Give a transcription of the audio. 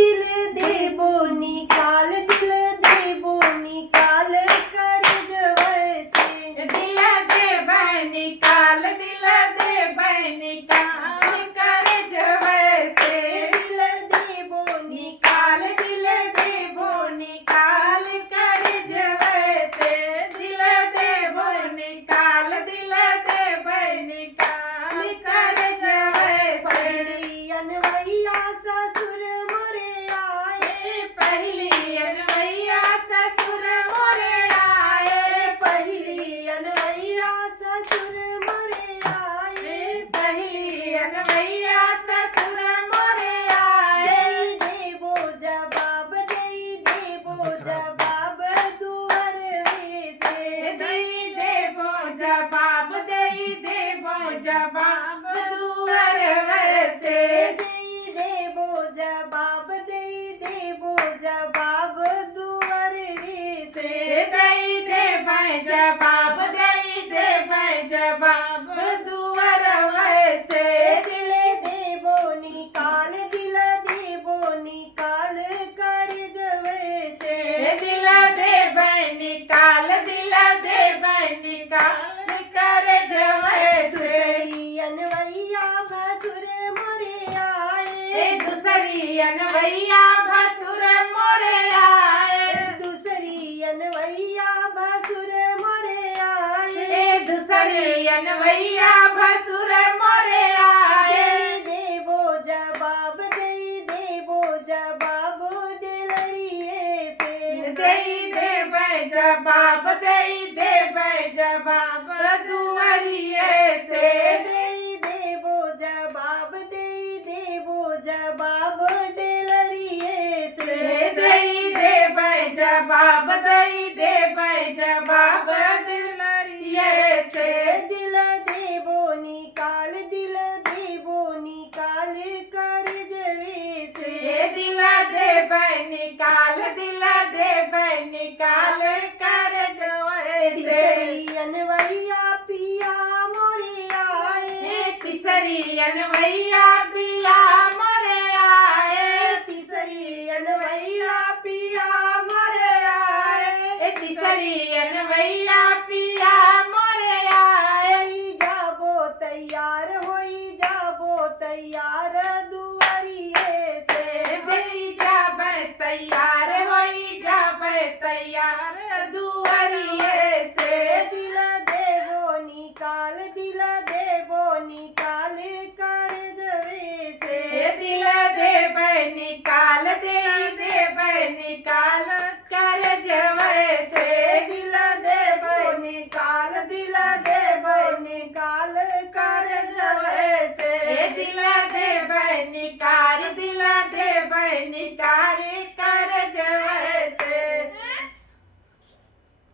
दिल देबो निकाल, दिल देबो निकाल कर जवैसे। दिल देबै निकाल, दिल देबै निकाल कर जवैसे। दिल देबो निकाल, दिल देबो निकाल कर जवैसे। दिल देबो निकाल, दिल देबै निकाल कर जवैसे। पहली अनवैया ससुर मोरे आए, पहली अनवैया ससुर मोरे आए। पहली अनवैया ससुर मोरे आए। पहली अनवैया ससुर मोरे आए। देई देबो जवाब, देई देबो जवाब दुअरवे से। देई देबो जवाब, देई देबो जवाब दुअरवे से। देई देबो जवाब, देई देबो जवाब दुअरवे से। देई देबै जवाब, देई देबै जवाब दुअरवे से। दिल देबो निकाल, दिल देबो निकाल कर जवैसे। दिल देबै निकाल, दिल देबै निकाल कर जवैसे। दूसरी अनवैया भसुर मोरे आए, दूसरी अनवैया भसुर मोरे आए। दूसरी अनवैया भसुर मोरे आए। दूसरी अनवैया भसुर मोरे आए। देई देबो जवाब, देई देबो जवाब दिलरिए से। देई देबै जवाब, देई देबै जवाब दुअरिए से। देई देबो जवाब, देई देबो जवाब दिलरिए से। देई देबै जवाब, देई देबै जवाब दुअरिए से। दिल देबो निकाल, दिल देबो निकाल कर जवे से। दिल देबै निकाल, दिल देबै निकाल कर जवैसे। तीसरी अनवैया पिया मोरे आए, तीसरी अनवैया पिया मोरे आए। तीसरी अनवैया पिया मोरे आए। तीसरी अनवैया पिया मोरे आए। होई जाबो तैयार, होई जाबो तैयार दुआरिए से। होई जाबै तैयार, होई जाबै तैयार दुअरिए से। दिल देबो निकाल, दिल देबो निकाल कर जवे से। दिल देबै निकाल, देई देबै निकाल कर जवैसे। दिल देबो निकाल, दिल देबो निकाल कर जवे से। दिल देबै निकाल, दिल देबै निकाल कर